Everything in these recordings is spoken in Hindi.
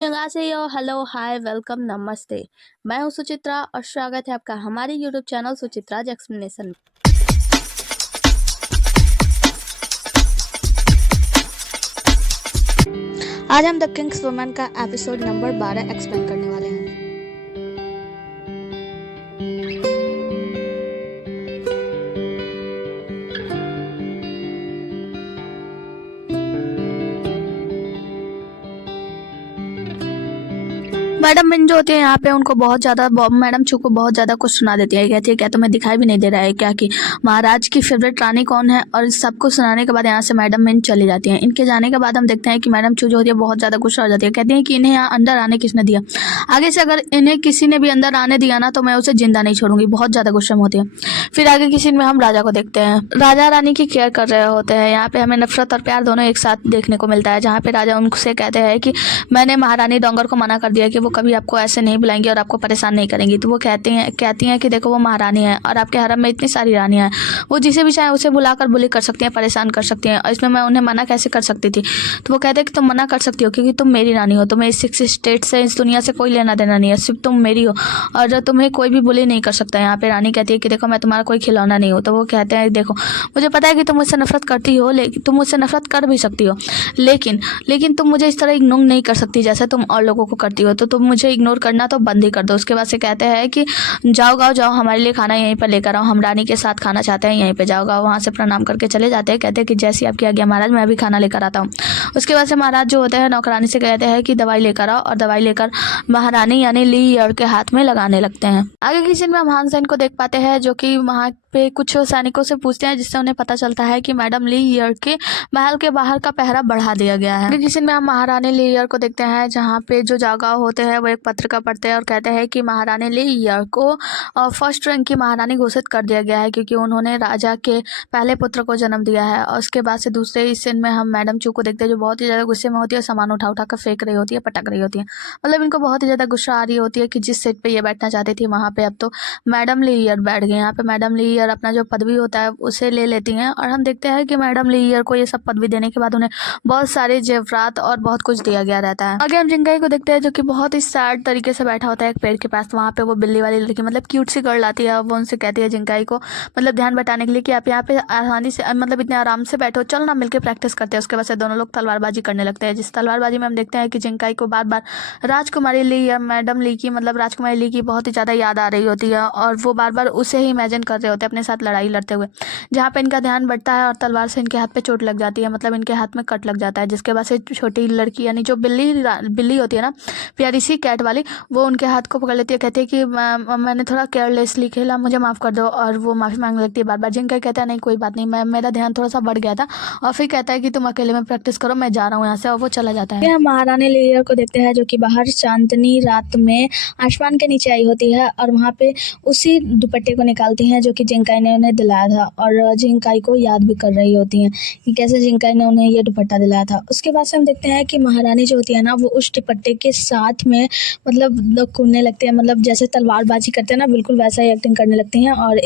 안녕하세요, हेलो, हाय, वेलकम, नमस्ते। मैं हूं सुचित्रा और स्वागत है आपका हमारे यूट्यूब चैनल सुचित्राज एक्सप्लेनेशन में। आज हम द किंग्स वुमन का एपिसोड नंबर 12 एक्सप्लेन करने वाले हैं। मैडम मिन जो होती है यहाँ पे उनको बहुत ज़्यादा मैडम चू को बहुत ज़्यादा कुछ सुना देती है। कहती है क्या तुम्हें दिखाई भी नहीं दे रहा है क्या कि महाराज की फेवरेट रानी कौन है। और सबको सुनाने के बाद यहाँ से मैडम मिन चली जाती हैं। इनके जाने के बाद हम देखते हैं कि मैडम चू जो होती है बहुत ज़्यादा गुस्सा हो जाती है। कहती है कि इन्हें यहाँ अंदर आने किसने दिया, आगे से अगर इन्हें किसी ने भी अंदर आने दिया ना तो मैं उसे जिंदा नहीं छोड़ूंगी। बहुत ज़्यादा गुस्से में होती है। फिर आगे की सीन में हम राजा को देखते हैं। राजा रानी की केयर कर रहे होते हैं। यहाँ पे हमें नफरत और प्यार दोनों एक साथ देखने को मिलता है। जहाँ पे राजा उनसे कहते हैं कि मैंने महारानी डोंगर को मना कर दिया कि वो कभी आपको ऐसे नहीं बुलाएंगी और आपको परेशान नहीं करेंगी। तो वो कहती हैं कि देखो वो महारानी है और आपके हरम में इतनी सारी रानियां हैं, वो जिसे भी चाहे उसे बुलाकर बुली कर सकती हैं, परेशान कर सकती हैं। और इसमें मैं उन्हें मना कैसे कर सकती थी। तो वो कहते हैं कि तुम मना कर सकती हो क्योंकि तुम मेरी रानी हो, तुम्हें इस 6 स्टेट से, इस दुनिया से कोई लेना देना नहीं है, सिर्फ तुम मेरी हो और तुम्हें कोई भी बुली नहीं कर सकता। यहाँ पे रानी कहती है कि देखो मैं तुम्हारा कोई खिलौना नहीं हूँ। तो वो कहते हैं देखो मुझे पता है कि तुम मुझसे नफरत करती हो, लेकिन तुम मुझसे नफरत कर भी सकती हो, लेकिन तुम मुझे इस तरह इग्नोर नहीं कर सकती जैसे तुम और लोगों को करती हो। तो तुम मुझे इग्नोर करना तो बंद ही कर दो। उसके बाद से कहते हैं कि जाओ हमारे लिए खाना यहीं पर लेकर आओ, हम रानी के साथ खाना चाहते हैं, यहीं पे जाओ। वहाँ से प्रणाम करके चले जाते हैं। कहते हैं कि जैसी आपकी आज्ञा महाराज, मैं अभी खाना लेकर आता हूँ। उसके बाद से महाराज जो होते हैं नौकरानी से कहते हैं कि दवाई लेकर आओ और दवाई लेकर महारानी यानी ली ईयर के हाथ में लगाने लगते हैं। आगे की सीन में हम हान सेन को देख पाते हैं जो कि वहाँ पे कुछ सैनिकों से पूछते हैं, जिससे उन्हें पता चलता है कि मैडम ली ईयर के महल के बाहर का पहरा बढ़ा दिया गया है। आगे की सीन में हम महारानी ली ईयर को देखते हैं, जहाँ पे जो जागाव होते हैं वो एक पत्रिका पढ़ते हैं और कहते हैं कि महारानी ली ईयर को फर्स्ट रैंक की महारानी घोषित कर दिया गया है क्योंकि उन्होंने राजा के पहले पुत्र को जन्म दिया है। और उसके बाद से दूसरे इस सीन में हम मैडम चू को देखते हैं जो बहुत ही ज़्यादा गुस्से में होती है, सामान उठा उठा कर फेंक रही होती है, पटक रही होती है। मतलब इनको बहुत ही ज़्यादा गुस्सा आ रही होती है कि जिस सीट पे ये बैठना चाहती थी वहाँ पे अब तो मैडम ली ईयर बैठ गए। यहाँ पे मैडम ली ईयर अपना जो पदवी होता है उसे ले लेती हैं और हम देखते हैं कि मैडम ली ईयर को ये सब पदवी देने के बाद उन्हें बहुत सारे जेवरात और बहुत कुछ दिया गया रहता है। आगे हम जिंगाई को देखते हैं जो कि बहुत ही सैड तरीके से बैठा होता है एक पेड़ के पास। वहाँ पे वो बिल्ली वाली लड़की मतलब क्यूट सी गर्ल आती है। वो उनसे कहती है जिंगाई को मतलब ध्यान बटाने के लिए कि आप यहाँ पे आसानी से मतलब इतने आराम से बैठो, चलो ना मिलकर प्रैक्टिस करते हैं। उसके बाद से दोनों लोग तलवारबाजी करने लगते हैं। जिस तलवारबाजी में हम देखते हैं कि जिंगाई को बार बार राजकुमारी ली या मैडम ली की मतलब राजकुमारी ली की बहुत ही ज़्यादा याद आ रही होती है और वो बार बार उसे ही इमेजिन कर रहे होते हैं अपने साथ लड़ाई लड़ते हुए। जहाँ पे इनका ध्यान बढ़ता है और तलवार से इनके हाथ पे चोट लग जाती है, मतलब इनके हाथ में कट लग जाता है। जिसके बाद से छोटी लड़की यानी जो बिल्ली होती है ना, प्यारी सी कैट वाली, वो उनके हाथ को पकड़ लेती है। कहती है कि मैंने थोड़ा केयरलेसली खेला, मुझे माफ़ कर दो। और वो माफ़ी मांगने लगती है बार बार। जिनका कहता है नहीं कोई बात नहीं, मेरा ध्यान थोड़ा सा बढ़ गया था। और फिर कहता है कि तुम अकेले में प्रैक्टिस करो, मैं जा रहा हूँ यहाँ से, और वो चला जाता है। महारानी लेयर को देखते हैं जो कि बाहर चांदनी रात में आसमान के नीचे आई होती है और वहाँ पे उसी दुपट्टे को निकालती हैं जो कि जिंकाई ने उन्हें दिलाया था और जिंकाई को याद भी कर रही होती हैं कि कैसे जिंकाई ने उन्हें ये दुपट्टा दिलाया था। उसके बाद से हम देखते हैं कि महारानी जो होती है ना वो उस दुपट्टे के साथ में मतलब लोग कूदने लगते हैं, मतलब जैसे तलवारबाजी करते हैं ना बिल्कुल वैसा ही एक्टिंग करने लगती हैं और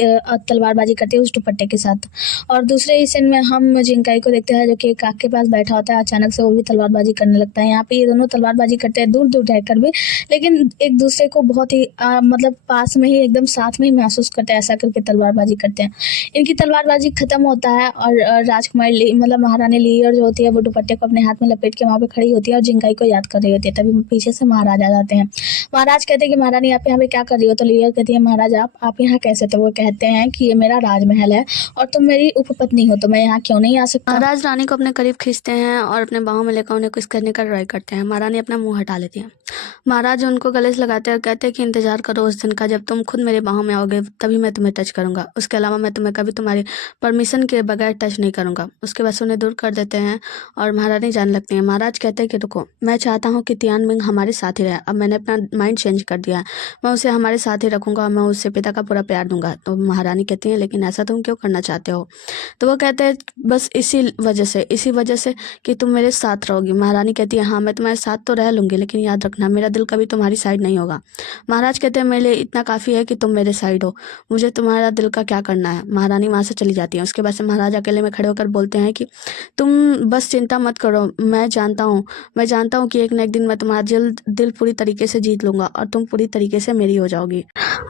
तलवारबाजी करती है उस दुपट्टे के साथ। और दूसरे ही सीन में हम जिंकाई को देखते हैं जो कि एक आग के पास बैठा होता है। अचानक से वो भी तलवारबाजी करने लगता है। यहाँ पे ये दोनों तलवारबाजी करते हैं दूर दूर रहकर भी, लेकिन एक दूसरे को बहुत ही मतलब पास में ही एकदम साथ में ही महसूस करते हैं। ऐसा करके तलवारबाजी करते हैं। इनकी तलवारबाजी खत्म होता है और राजकुमारी मतलब महारानी लीयर जो होती है वो दुपट्टे को अपने हाथ में लपेट के वहाँ पे खड़ी होती है और जिंकाई को याद कर रही होती है। तभी पीछे से महाराज आ जाते हैं। महाराज कहते हैं कि महारानी आप यहाँ पे क्या कर रही हो। तो लीयर कहती है महाराज आप यहाँ कैसे। तो वो कहते हैं कि ये मेरा राजमहल है और तुम मेरी उपपत्नी हो, तो मैं यहाँ क्यों नहीं आ सकता। महाराज रानी को अपने करीब खींचते हैं और अपने बाहों में लेकर उन्हें कुछ करने का ट्राई करते हैं। महारानी अपना मुंह हटा लेती है। महाराज उनको गले से लगाते हैं और कहते हैं कि इंतजार करो उस दिन का जब तुम खुद मेरे बाहों में आओगे, तभी मैं तुम्हें टच करूंगा। उसके अलावा मैं तुम्हें कभी तुम्हारी परमिशन के बगैर टच नहीं करूंगा। उसके बाद उन्हें दूर कर देते हैं और महारानी जाने लगती हैं। महाराज कहते हैं कि रुको, मैं चाहता हूँ कि तियान मिंग हमारे साथ ही रहे। अब मैंने अपना माइंड चेंज कर दिया है, मैं उसे हमारे साथ ही रखूंगा और मैं उससे पिता का पूरा प्यार दूंगा। तो महारानी कहती हैं लेकिन ऐसा तुम क्यों करना चाहते हो। तो वो कहते हैं बस इसी वजह से कि तुम मेरे साथ रहोगी। महारानी कहती है हाँ मैं तुम्हारे साथ तो रह लूंगी, लेकिन याद रखना मेरा दिल कभी तुम्हारी साइड नहीं होगा। महाराज कहते हैं मेरे लिए इतना काफ़ी है कि तुम मेरे साइड हो, मुझे तुम्हारा दिल का क्या करना है। महारानी वहाँ से चली जाती है। उसके बाद से महाराज अकेले में खड़े होकर बोलते हैं कि तुम बस चिंता मत करो, मैं जानता हूँ कि एक न एक दिन मैं तुम्हारा दिल पूरी तरीके से जीत लूँगा और तुम पूरी तरीके से मेरी हो जाओगी।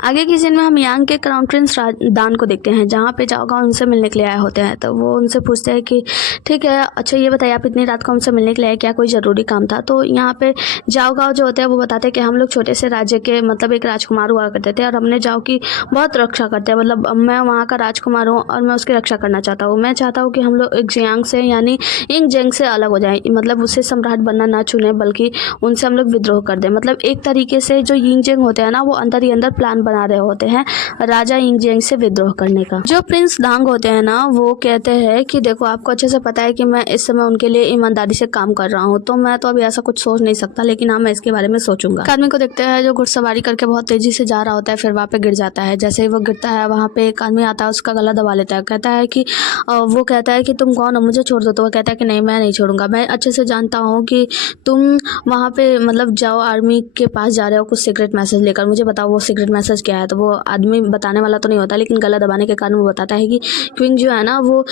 आगे की सीन में हम यांग के क्राउन प्रिंस दान को देखते हैं, जहाँ पे जाओ गाँव उनसे मिलने के लिए आए होते हैं। तो वो उनसे पूछते हैं कि ठीक है, अच्छा ये बताइए आप इतनी रात को हमसे मिलने के लिए आए, क्या कोई ज़रूरी काम था। तो यहाँ पे जाओ गाँव जो होते हैं वो बताते हैं कि हम लोग छोटे से राज्य के मतलब एक राजकुमार हुआ करते थे और हमने जाओ की बहुत रक्षा करते हैं, मतलब मैं वहाँ का राजकुमार हूँ और मैं उसकी रक्षा करना चाहता हूँ। मैं चाहता हूँ कि हम लोग जियांग से यानी यिंगजेंग से अलग हो जाएं, मतलब उससे सम्राट बनना ना चुने बल्कि उनसे हम लोग विद्रोह कर दें। मतलब एक तरीके से जो यिंगजेंग होते हैं ना वो अंदर ही अंदर प्लान बना रहे होते हैं राजा यिंगजेंग से विद्रोह करने का। जो प्रिंस दांग होते हैं ना वो कहते हैं कि देखो आपको अच्छे से पता है कि मैं इस समय उनके लिए ईमानदारी से काम कर रहा हूँ, तो मैं तो अभी ऐसा कुछ सोच नहीं सकता, लेकिन हाँ मैं इसके बारे में सोचूंगा। आदमी को देखते हैं जो घुड़सवारी करके बहुत तेजी से जा रहा होता है, फिर वहाँ पे गिर जाता है। जैसे ही वो गिरता है वहाँ पे एक आदमी आता है, उसका गला दबा लेता है। कहता है कि वो कहता है कि तुम कौन हो, मुझे छोड़ दो। तो वो कहता है कि नहीं मैं नहीं छोड़ूंगा, मैं अच्छे से जानता हूँ कि तुम वहाँ पे मतलब जाओ आर्मी के पास जा रहे हो कुछ सीक्रेट मैसेज लेकर, मुझे बताओ वो सीक्रेट मैसेज क्या है। तो वो आदमी बताने वाला तो नहीं होता, लेकिन गला दबाने के कारण वो बताता है कि क्विंग जो है ना वो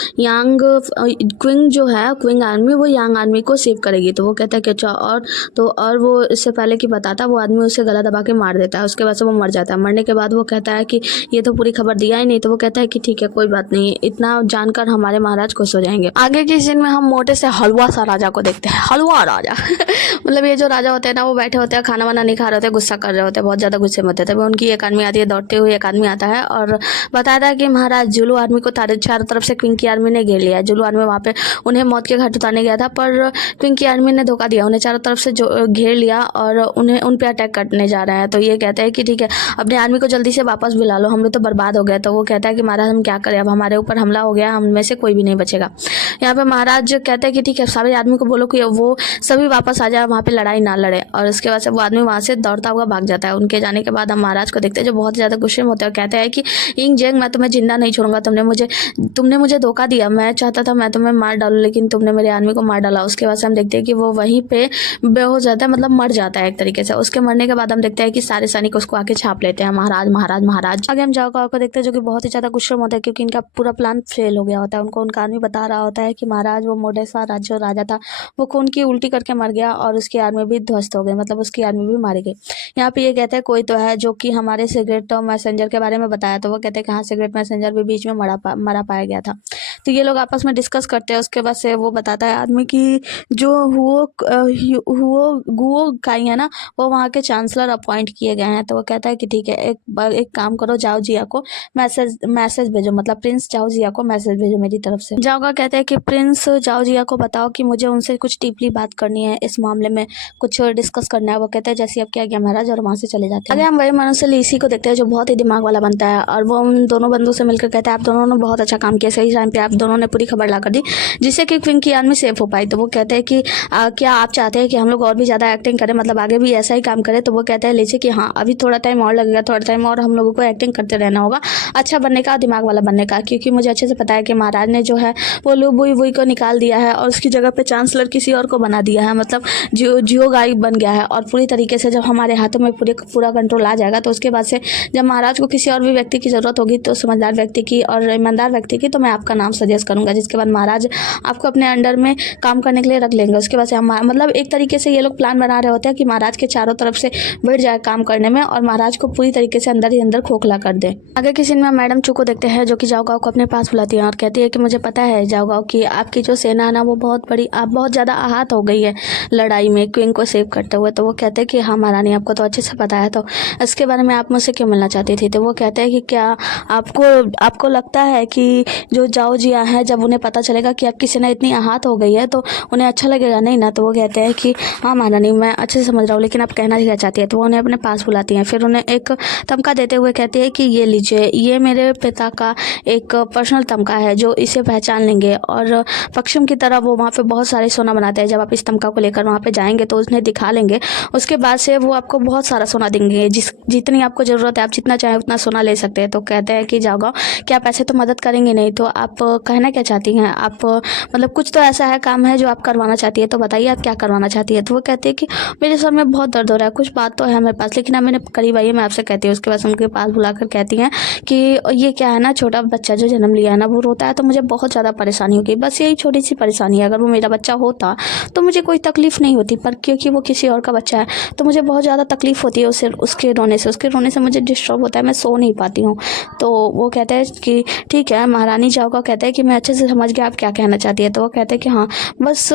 क्विंग आर्मी वो यांग आर्मी को सेव करेगी। तो वो कहता है कि अच्छा और वो इससे पहले कि बताता वो आदमी उसे गला दबा के मार देता है। उसके बाद से वो मर जाता है। मरने के बाद वो कहता है कि ये तो पूरी खबर दिया ही नहीं। तो वो कहता है कि ठीक है कोई बात नहीं, इतना जानकर हमारे महाराज खुश हो जाएंगे। आगे के सीन में हम मोटे से हलवा सा राजा को देखते हैं। हलवा राजा मतलब ये जो राजा होते हैं ना वो बैठे होते हैं, खाना वाना नहीं खा रहे होते, गुस्सा कर रहे होते हैं, बहुत ज़्यादा गुस्से में होते हैं। तभी उनकी एक आदमी आती है, दौड़ते हुए एक आदमी आता है और बताता है कि महाराज जुलू आर्मी को चारों तरफ से क्विंग की आर्मी ने घेर लिया है। जुलू आर्मी वहाँ पे उन्हें मौत के घाट उतारने गया था, पर क्विंग की आर्मी ने धोखा दिया, उन्हें चारों तरफ से घेर लिया और उन्हें उन पे अटैक करने जा रहे हैं। तो ये कहते हैं कि ठीक है अपनी आर्मी को जल्दी से वापस बुला लो, हम लोग तो बर्बाद हो गए। तो वो कहता है कि महाराज हम क्या करें, अब हमारे ऊपर हमला हो गया, हम में से कोई भी नहीं बचेगा। यहाँ पे महाराज कहते हैं कि ठीक है सारे आदमी को बोलो कि वो सभी वापस आ जाए, वहाँ पे लड़ाई ना लड़े। और उसके बाद से वो आदमी वहाँ से दौड़ता हुआ भाग जाता है। उनके जाने के बाद हम महाराज को देखते हैं जो बहुत ज़्यादा गुस्से में होते हैं। कहते हैं कि यिंगजेंग मैं तुम्हें जिंदा नहीं छोड़ूंगा, तुमने मुझे धोखा दिया, मैं चाहता था मैं तुम्हें मार डालूं लेकिन तुमने मेरे आदमी को मार डाला। उसके बाद से हम देखते हैं कि वो वहीं पे बेहोश जाता है, मतलब मर जाता है एक तरीके से। उसके मरने के बाद हम देखते हैं कि सारे सैनिक उसको आके छाप लेते हैं, महाराज महाराज महाराज। आगे हम जाओ को देखते हैं जो कि बहुत ही ज़्यादा गुस्से में होता है क्योंकि इनका पूरा प्लान फेल हो गया होता है। उनको उनका आदमी बता रहा होता है कि महाराज वो मोडेसा जो राजा था वो खून की उल्टी करके मर गया और उसकी आर्मी भी ध्वस्त हो गई, मतलब उसकी आर्मी भी मारी गई। यहाँ पे ये कहते हैं कोई तो है जो कि हमारे सिगरेट मैसेंजर के बारे में बताया। तो वो कहते हैं कि हाँ सिगरेट मैसेंजर भी बीच में मरा पाया गया था। तो ये लोग आपस में डिस्कस करते हैं। उसके बाद से वो बताता है आदमी की जो गुओ काई है ना वो वहाँ के चांसलर अपॉइंट किए गए हैं। तो वो कहता है कि ठीक है एक काम करो, जाओ जिया को मैसेज भेजो, मतलब प्रिंस जाओ जिया को मैसेज भेजो मेरी तरफ से। जाओगा कहते हैं कि प्रिंस जाओ जिया को बताओ कि मुझे उनसे कुछ डीपली बात करनी है, इस मामले में कुछ डिस्कस करना है। वो कहते हैं जैसे अब क्या गया महाराज, और वहाँ से चले जाते हैं। आगे हम वही मनुष्य लीसी को देखते हैं जो बहुत ही दिमाग वाला बनता है और वो उन दोनों बंदों से मिलकर कहता है आप दोनों ने बहुत अच्छा काम किया, सही टाइम पे आप दोनों ने पूरी खबर ला कर दी जिससे कि क्विंग की आर्मी सेफ हो पाई। तो वो कहते हैं कि क्या आप चाहते हैं कि हम लोग और भी ज़्यादा एक्टिंग करें, मतलब आगे भी ऐसा ही काम करें। तो वो कहते हैं लीसी कि हाँ अभी थोड़ा टाइम और लगेगा, थोड़ा टाइम और हम लोगों को एक्टिंग करते रहना होगा अच्छा बनने का, दिमाग वाला बनने का, क्योंकि मुझे अच्छे से पता है कि महाराज ने जो है वो लू बुई को निकाल दिया है और उसकी जगह पे चांसलर किसी और को बना दिया है, मतलब जियो गाई बन गया है। और पूरी तरीके से जब हमारे हाथों में पूरा कंट्रोल आ जाएगा तो उसके बाद से जब महाराज को किसी और भी व्यक्ति की ज़रूरत होगी तो समझदार व्यक्ति की और ईमानदार व्यक्ति की, तो मैं आपका नाम सजेस्ट करूंगा, जिसके बाद महाराज आपको अपने अंडर में काम करने के लिए रख लेंगे। उसके बाद से हम मतलब एक तरीके से ये लोग प्लान बना रहे होते हैं कि महाराज के चारों तरफ से भिड़ जाए काम करने में और महाराज को पूरी तरीके से अंदर ही अंदर खोखला कर दे। आगे किसी में मैडम चू को देखते हैं जो कि जाओ गाँव को अपने पास बुलाती है और कहती है कि मुझे पता है जाओ गाँव की आपकी जो सेना है ना वो बहुत ज़्यादा आहत हो गई है लड़ाई में क्विंग को सेव करते हुए। तो वो कहते हैं कि हाँ महारानी आपको तो अच्छे से पता है, तो इसके बारे में आप मुझसे क्यों मिलना चाहती थी। तो वो कहते हैं कि क्या आपको लगता है कि जो जाओ जिया है जब उन्हें पता चलेगा कि आपकी सेना इतनी आहत हो गई है तो उन्हें अच्छा लगेगा नहीं ना। तो वो कहते हैं कि हाँ महारानी मैं अच्छे से समझ रहा हूँ, लेकिन आप कहना क्या चाहती है। तो वो उन्हें अपने पास बुलाती हैं, फिर उन्हें एक तमका देते हुए कहती है कि ये लीजिए, ये मेरे पिता का एक पर्सनल तमका है, जो इसे पहचान लेंगे। और पश्चिम की तरफ वो वहाँ पे बहुत सारे सोना बनाते हैं, जब आप इस तमका को लेकर वहाँ पे जाएंगे तो उन्हें दिखा लेंगे, उसके बाद से वो आपको बहुत सारा सोना देंगे, जितनी आपको ज़रूरत है आप जितना चाहें उतना सोना ले सकते हैं। तो कहते हैं कि जाओगा क्या आप ऐसे तो मदद करेंगे नहीं, तो आप कहना क्या चाहती हैं, आप मतलब कुछ तो ऐसा है काम है जो आप करवाना चाहती है, तो बताइए आप क्या करवाना चाहती है। तो वो कहते हैं कि मेरे सर में बहुत दर्द हो रहा है, कुछ बात तो है मेरे पास, लेकिन अब मैंने करीब आई है, मैं आपसे कहती हूँ। उसके बाद उनके पास बुलाकर कहती हैं कि ये क्या है ना, छोटा बच्चा जो जन्म लिया है ना वो रोता है तो मुझे बहुत ज़्यादा परेशानी होगी। बस यही छोटी सी परेशानी है, अगर वो मेरा बच्चा होता तो मुझे कोई तकलीफ़ नहीं होती, पर क्योंकि वो किसी और का बच्चा है तो मुझे बहुत ज़्यादा तकलीफ़ होती है उसके रोने से मुझे डिस्टर्ब होता है, मैं सो नहीं पाती हूँ। तो वो कहते हैं कि ठीक है महारानी जाओ का कहता है कि मैं अच्छे से समझ गया आप क्या कहना चाहती है। तो वो कहते हैं कि हाँ बस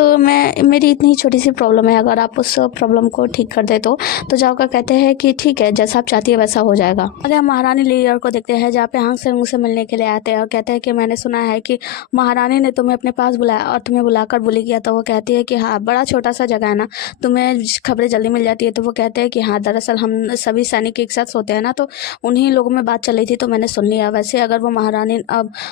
मेरी इतनी ही छोटी सी प्रॉब्लम है, अगर आप उस प्रॉब्लम को ठीक कर दे तो जाओ का कहते हैं कि ठीक है जैसा आप चाहती है वैसा हो जाएगा। अगर हम महारानी लीयर को देखते हैं जहाँ पे हांग सेंग से मिलने के लिए आते हैं और कहते हैं कि मैंने सुना है कि महारानी ने तुम्हें अपने पास बुलाया और तुम्हें बुलाकर बोली किया। तो वो कहती है कि हाँ बड़ा छोटा सा जगह है ना, तुम्हें खबरें जल्दी मिल जाती है। तो वो कहते हैं कि हाँ दरअसल हम सभी सैनिक एक साथ सोते हैं ना, तो उन्हीं लोगों में बात चल रही थी तो मैंने सुन लिया। वैसे अगर वो महारानी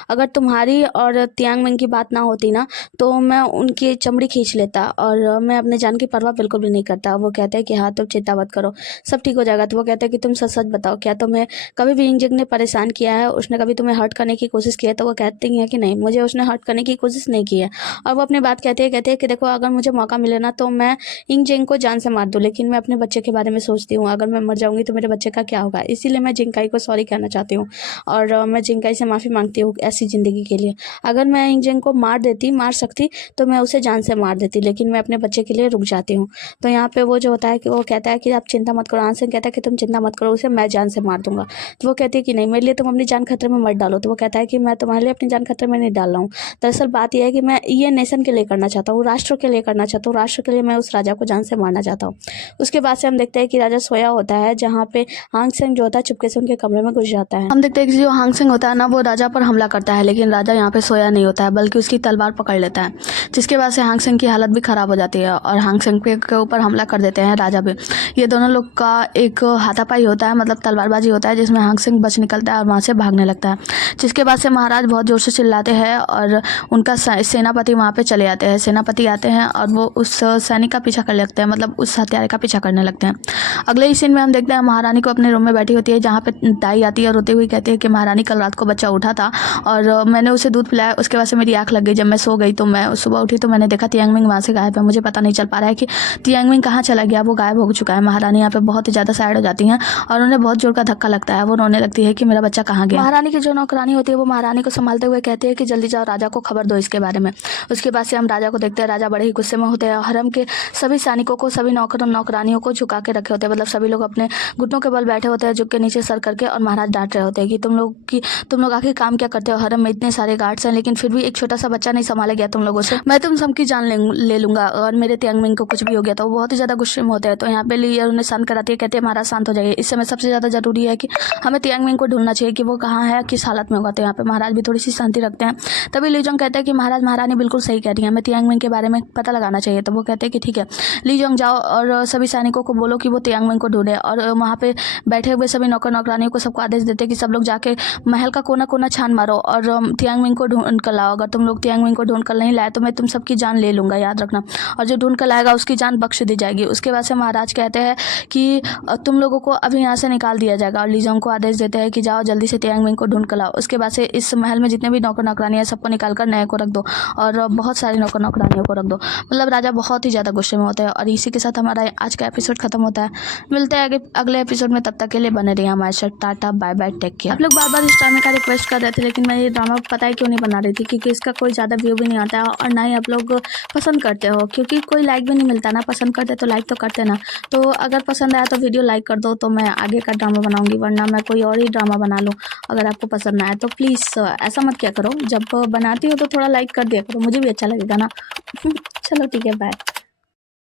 अगर तुम्हारी और तियांगमिंग की बात ना होती ना तो मैं उनकी चमड़ी खींच लेता और मैं अपने जान की परवाह बिल्कुल भी नहीं करता। वो कहते हैं कि हाँ तुम चिंता मत करो, सब ठीक हो जाएगा। तो वो कहते हैं कि तुम सच सच बताओ, क्या तुम्हें कभी भी इंजक ने परेशान किया है, उसने कभी तुम्हें हर्ट करने की कोशिश की है? तो वो कहती हैं कि नहीं, मुझे उसने हर्ट करने की कोशिश नहीं की है। और वो अपनी बात कहते हैं कि देखो अगर मुझे मौका मिले ना तो मैं इंजक को जान से मार दूँ, लेकिन मैं अपने बच्चे के बारे में सोचती हूँ, अगर मैं मर जाऊँगी तो मेरे बच्चे का क्या होगा, इसीलिए मैं जिंकाई को सॉरी कहना चाहती हूँ और मैं जिंकाई से माफ़ी मांगती हूँ ऐसी ज़िंदगी के लिए। अगर मैं इंजक को मार सकती तो मैं उसे जान से मार देती, लेकिन मैं अपने बच्चे के लिए रुक जाती हूँ। तो यहाँ पे वो जो होता है कि वो कहता है कि आप चिंता मत करो, आंसन कहता है कि तुम चिंता मत करो, उसे मैं जान से मार दूंगा। तो वो कहती है कि नहीं मेरे लिए तुम अपनी जान खतरे में मत डालो। तो वो कहता है कि मैं तुम्हारे लिए अपनी जान खतरे में नहीं डाल रहा हूँ, दरअसल बात यह है कि मैं ये नेशन के लिए करना चाहता हूँ, राष्ट्र के लिए करना चाहता हूँ, राष्ट्र के लिए मैं उस राजा को जान से मारना चाहता हूँ। उसके बाद से हम देखते हैं कि राजा सोया होता है, जहाँ पे हांग सेंग जो होता है चुपके से उनके कमरे में घुस जाता है। हम देखते हैं कि जो हांग सेंग होता है ना वो राजा पर हमला करता है, लेकिन राजा यहाँ पे सोया नहीं होता है बल्कि उसकी तलवार पकड़ लेता है, जिसके बाद से हांग सेंग की हालत भी ख़राब हो जाती है और हांग सेंग के ऊपर हमला कर देते हैं राजा भी। ये दोनों लोग का एक हाथापाई होता है, मतलब तलवारबाजी होता है, जिसमें हांग सेंग बच निकलता है और वहाँ से भागने लगता है। जिसके बाद से महाराज बहुत ज़ोर से चिल्लाते हैं और उनका सेनापति वहाँ पे चले आते हैं। सेनापति आते हैं और वो उस सैनिक का पीछा कर लगते हैं, मतलब उस हत्यारे का पीछा करने लगते हैं। अगले ही सीन में हम देखते हैं महारानी को अपने रूम में बैठी होती है, जहाँ पे दाई आती है और रोते हुए कहती है कि महारानी कल रात को बच्चा उठा था और मैंने उसे दूध पिलाया, उसके बाद से मेरी आँख लग गई, जब मैं सो गई तो मैं सुबह उठी तो मैंने देखा तियांगमिंग वहाँ से गायब है, मुझे पता नहीं चल पा रहा है कि तियांगमिंग कहाँ चला गया, वो गायब हो चुका है। महारानी यहाँ पे बहुत ही ज़्यादा सैड हो जाती हैं और उन्हें बहुत जोर का धक्का लगता है, वो रोने लगती है कि मेरा बच्चा कहाँ गया। महारानी की जो नौकरानी होती है वो महारानी को संभालते हुए कहती है कि जल्दी जाओ राजा को खबर दो इसके बारे में। उसके बाद से हम राजा को देखते हैं, राजा बड़े ही गुस्से में होते हैं। हरम के सभी सैनिकों को, सभी नौकरानियों को झुका के रखे होते हैं, मतलब सभी लोग अपने घुटनों के बल बैठे होते हैं झुक के नीचे सर करके, और महाराज डांट रहे होते हैं कि तुम लोग आखिर काम क्या करते हो, हरम में इतने सारे गार्ड्स हैं लेकिन फिर भी एक छोटा सा बच्चा नहीं संभाला गया तुम लोगों से, मैं तुम सबकी जान ले लूंगा और मेरे तियांगमिंग को कुछ भी हो गया। तो वो बहुत ही ज़्यादा गुस्से में होते हैं। तो यहाँ पे लीयर उन्हें शांत कराती है, कहते हैं महाराज शांत हो जाइए, इस समय सबसे ज़्यादा जरूरी है कि हमें तियांगमिंग को ढूंढना चाहिए कि वो कहाँ है, किस हालत में होगा। तो यहाँ पे महाराज भी थोड़ी सी शांति रखते हैं। तभी लीजोंग कहते हैं कि महाराज महारानी बिल्कुल सही कह रही है, हमें तियांगमिंग के बारे में पता लगाना चाहिए। तो वो कहते हैं कि ठीक है लीजोंग जाओ और सभी सैनिकों को बोलो कि वो तियांगमिंग को ढूंढे, और वहाँ पे बैठे हुए सभी नौकरानियों को सबको आदेश देते हैं कि सब लोग जाके महल का कोना कोना छान मारो और तियांगमिंग को ढूंढ कर लाओ। अगर तुम लोग तियांगमिंग को ढूंढ कर नहीं लाए तो मैं तुम सबकी जान ले लूंगा, याद रखना, और जो ढूंढ कर लाएगा उसकी जान बख्श दी जाएगी। उसके बाद से महाराज कहते हैं कि तुम लोगों को अभी यहाँ से निकाल दिया जाएगा, और लीजोंग को आदेश देते हैं कि जाओ जल्दी से तियांगमिंग को ढूंढ कर लाओ। उसके बाद से इस महल में जितने भी नौकरानी है सबको निकाल कर नए को रख दो और बहुत सारी नौकरानियों को रख दो। मतलब राजा बहुत ही ज़्यादा गुस्से में होते हैं। और इसी के साथ हमारा आज का एपिसोड खत्म होता है। मिलते हैं अगले एपिसोड में, तब तक के लिए बने रहिए हमारे साथ। Tata bye bye, take care. आप लोग बार बार इस ड्रामे का रिक्वेस्ट कर रहे थे, लेकिन मैं ये ड्रामा पता है क्यों नहीं बना रही थी, क्योंकि इसका कोई ज़्यादा व्यू भी नहीं आता है और ना ही आप लोग पसंद करते हो, क्योंकि कोई लाइक भी नहीं मिलता ना। पसंद करते तो लाइक तो करते ना। तो अगर पसंद आया तो वीडियो लाइक कर दो, तो मैं आगे का ड्रामा बनाऊंगी, वरना मैं कोई और ही ड्रामा बना लूँ अगर आपको पसंद ना आए तो। प्लीज़ ऐसा मत क्या करो, जब बनाती हो तो थोड़ा लाइक कर दिया करो, मुझे भी अच्छा लगेगा ना। चलो ठीक है, बाय।